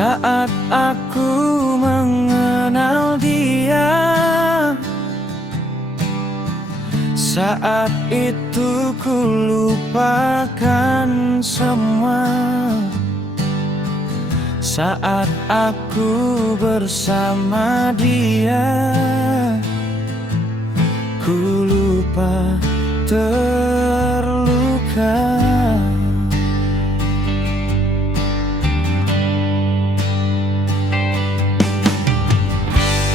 Saat aku mengenal dia, saat itu ku lupakan semua. Saat aku bersama dia, ku lupa terluka.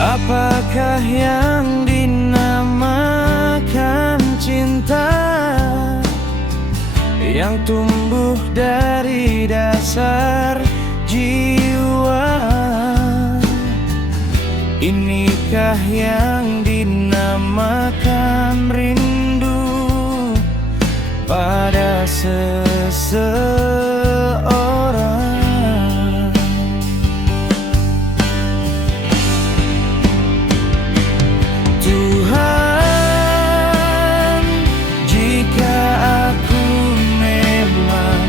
Apakah yang dinamakan cinta, yang tumbuh dari dasar jiwa? Inikah yang dinamakan rindu pada seseorang? Tuhan, jika aku memang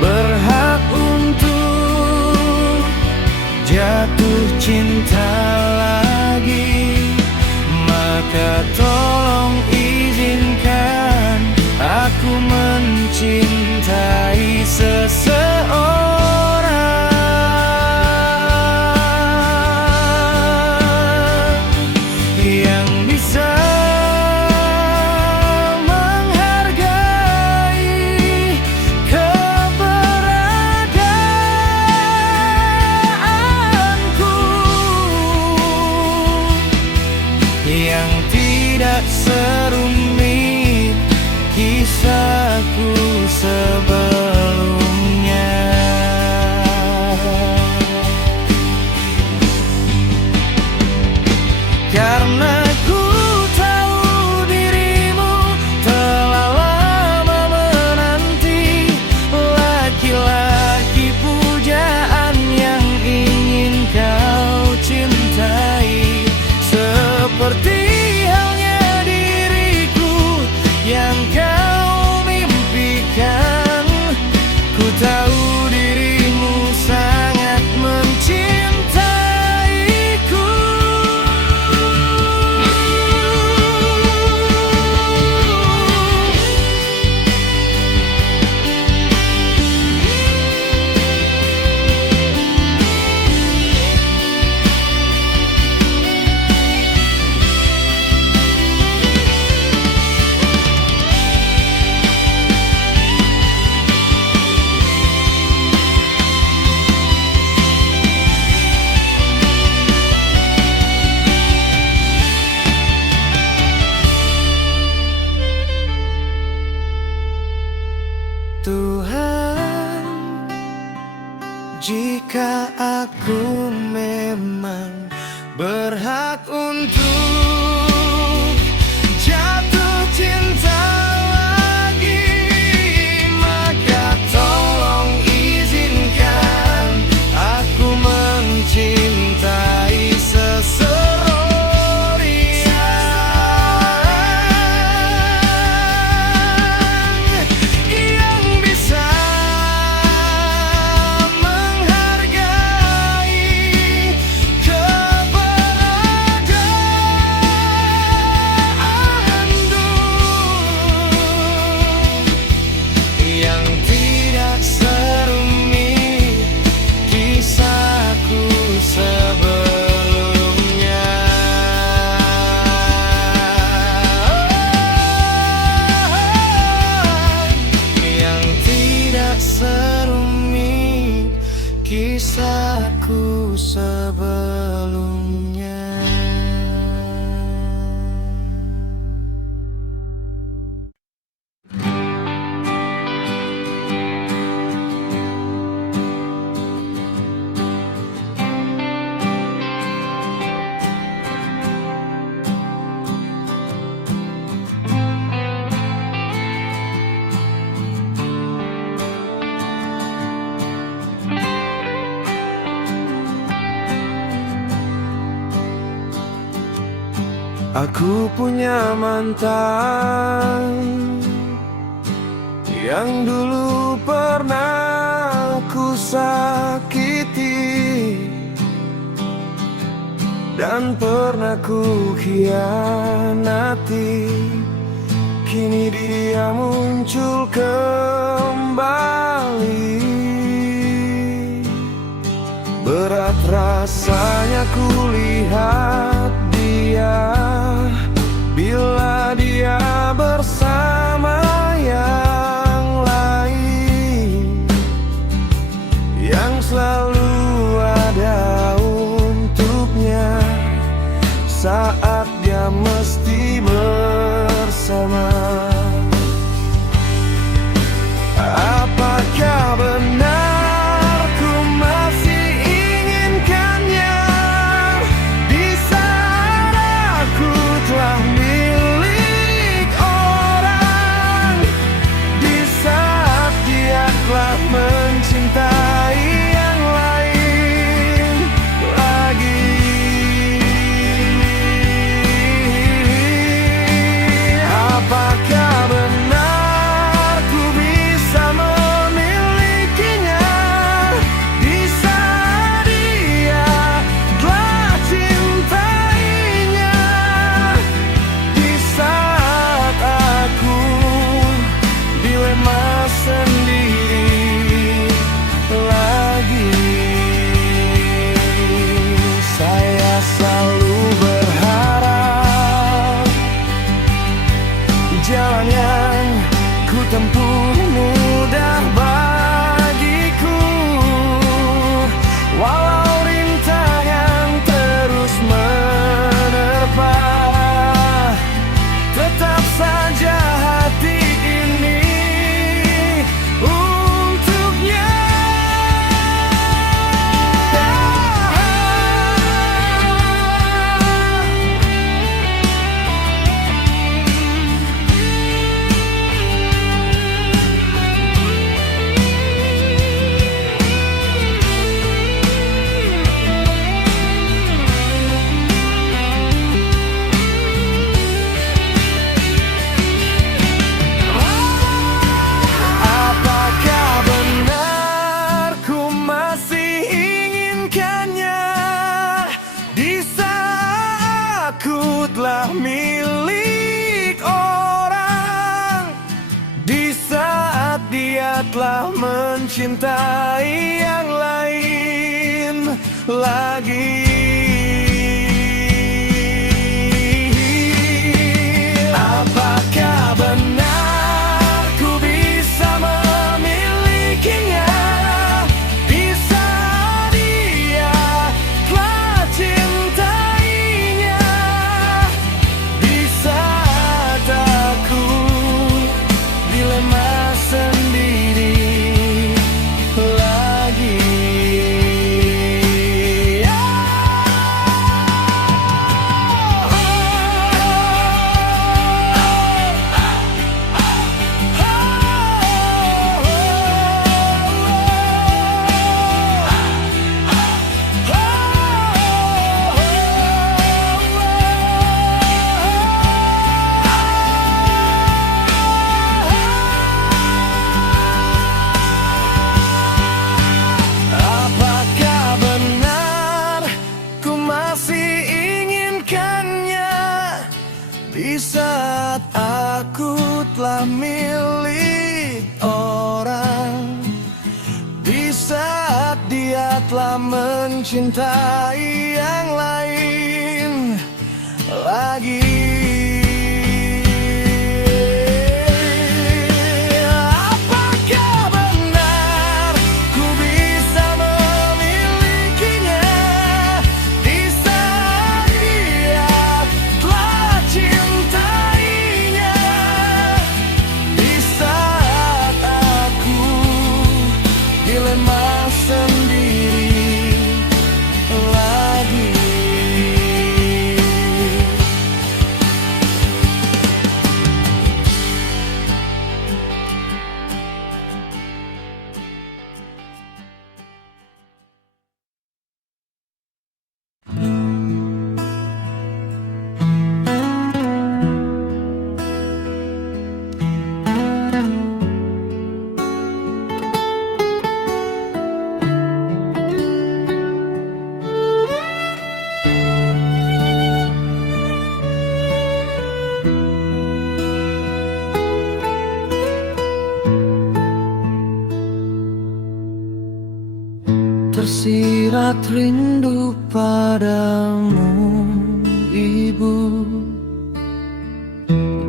berhak untuk jatuh cinta lagi, maka tolong izinkan aku mencintai seseorang yang bisa menghargai keberadaanku, yang tidak serumit kisahku sebelumnya. Karena ku tahu dirimu telah lama menanti laki-laki pujaan yang ingin kau cintai, seperti halnya diriku yang kau mimpikan. Ku tahu dirimu sangat mencintaiku. Tuhan, jika aku memang berhak untuk jatuh cinta lagi, maka tolong izinkan aku mencintai seseorang yang bisa menghargai keberadaanku, yang tidak serumit kisahku sebelumnya. Yang tidak serumit kisahku sebelumnya. Aku punya mantan yang dulu pernah ku sakiti. dan pernah ku khianati. Kini dia muncul kembali. Berat rasanya ku lihat dia bila dia bersama yang lain, yang selalu ada untuknya saat dia mesti bersama. Apakah benar ku masih inginkannya di saat aku telah milik orang, di saat dia telah mencintai yang lain lagi? Apakah benar ku bisa memilikinya di saat dia telah cintainya, di saat aku dilema sendiri lagi? Saya selalu berharap jalan yang ku tempuh mudah bagiku, walau rintangan terus menerpa. Tetap saja hati ini untuknya. Apakah benar ku masih inginkannya di saat aku telah milik orang, di saat dia telah mencintai yang lain lagi? Apakah benar ku bisa memilikinya di saat dia telah cintainya, di saat aku dilema sendiri lagi? Apakah benar ku masih inginkannya di saat aku telah milik orang, di saat dia telah mencintai yang lain lagi? Apakah benar ku bisa memilikinya di saat dia telah cintainya, di saat aku dilema sendiri lagi? amat rindu padamu, Ibu.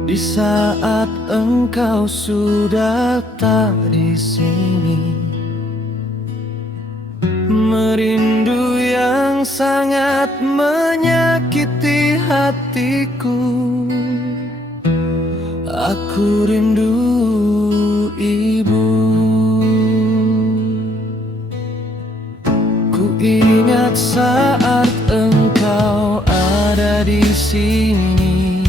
Di saat engkau sudah tak di sini, merindu yang sangat menyakiti hatiku. Aku rindu Ibu. Ku ingat saat engkau ada di sini,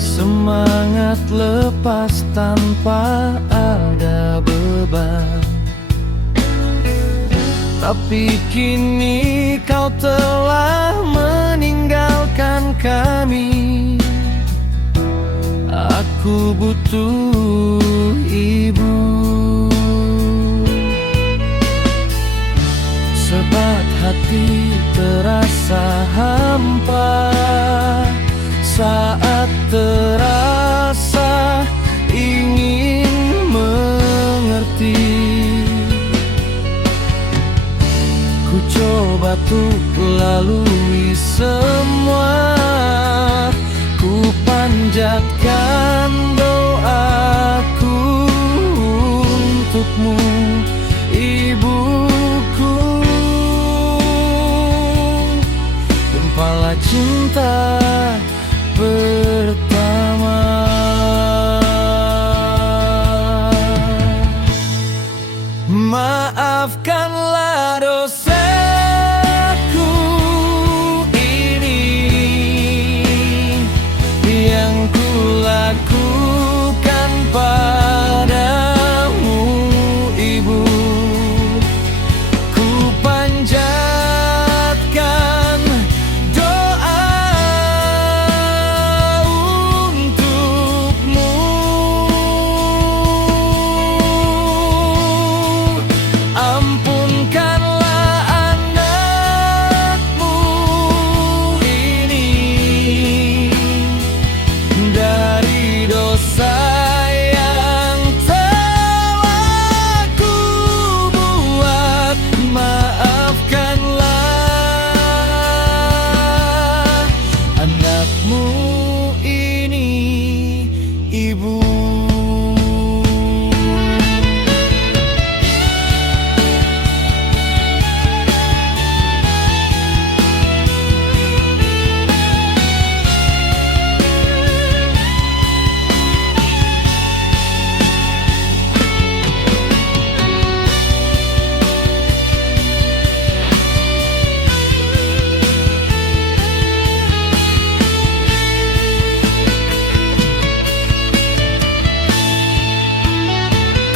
semangat lepas tanpa ada beban. Tapi kini kau telah meninggalkan kami. Aku butuh Ibu. Sebab hati terasa hampa saat terasa ingin mengerti. Ku coba untuk lalui semua, ku panjatkan doaku untukmu, Ibuku. Gempalah cinta pertama. Maafkanlah dosaku ini yang kulakukan padamu, Ibu. Ku panjatkan doa untukmu. Ampunkanlah anakmu ini dari dosa yang telah ku buat. Maafkanlah anakmu ini, Ibu.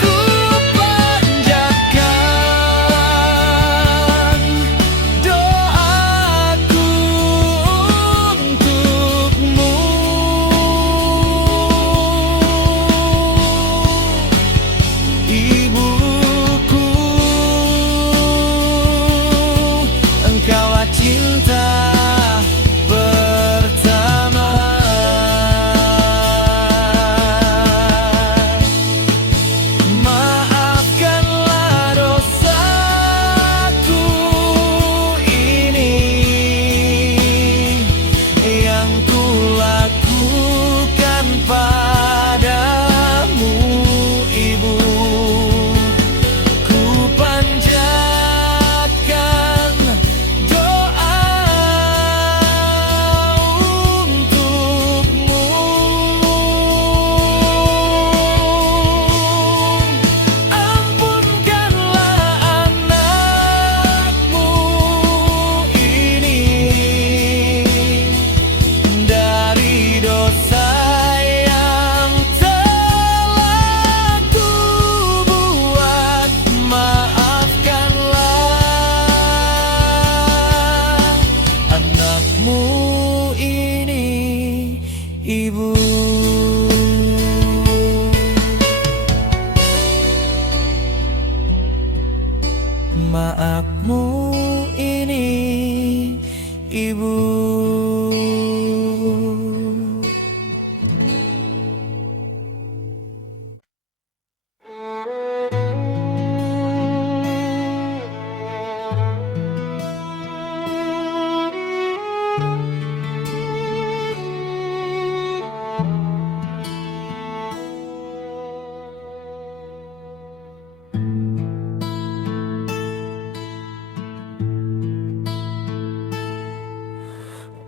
Ku panjatkan doaku untukmu, Ibuku. Engkaulah cinta pertama. Maafkanlah dosaku ini yang kulakukan padamu, Ibu. Ku panjatkan doa untukmu. Ampunkanlah anakmu ini dari dosa yang telah ku buat. Maafkanlah anakmu ini, Ibu. Maafmu ini, Ibu.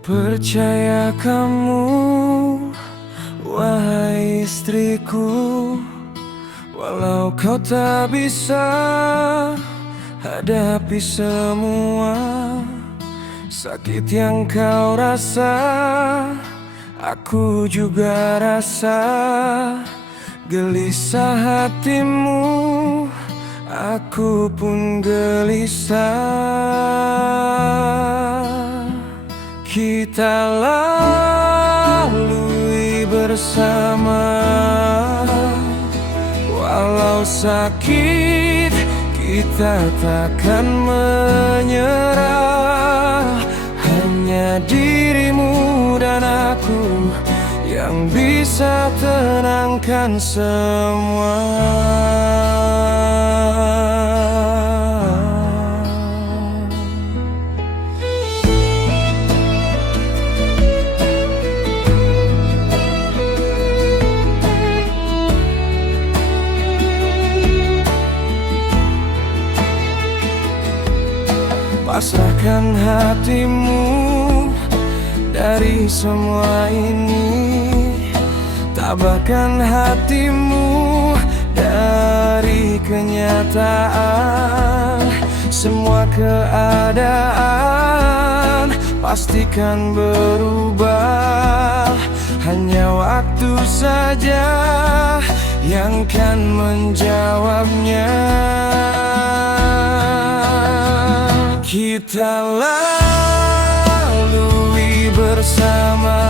Percaya kamu, wahai istriku, walau kau tak bisa hadapi semua sakit yang kau rasa, aku juga rasa. Gelisah hatimu, aku pun gelisah. Kita lalui bersama, walau sakit kita takkan menyerah. Hanya dirimu dan aku yang bisa tenangkan semua. Pasrahkan hatimu dari semua ini, tabahkan hatimu dari kenyataan. Semua keadaan pastikan berubah, hanya waktu saja yang kan menjawabnya. Kita lalui bersama,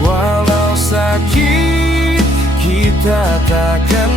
walau sakit kita takkan